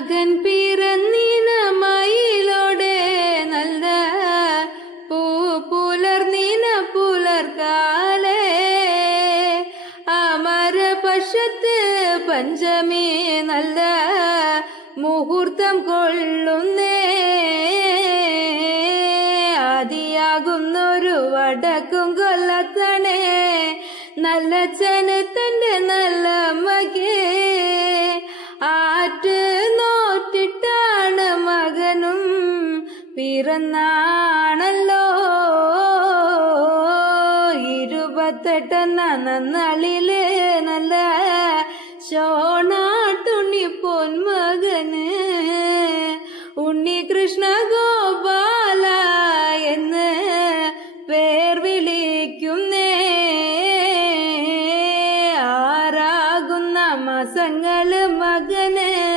മകൻ പിറന്നീന മയിലോടെ നല്ല പുലർന്നീന പുലർക്കാലേ അമരപക്ഷത്ത് പഞ്ചമി നല്ല മുഹൂർത്തം കൊള്ളുന്നേ ആദിയാകുന്നൊരു വടക്കും കൊല്ലത്തണേ നല്ലച്ഛന് തന്റെ നല്ല മകേ ആറ്റ് നോറ്റിട്ടാണ് മകനും പിറന്നാണല്ലോ 28 നന്നാളില് നല്ല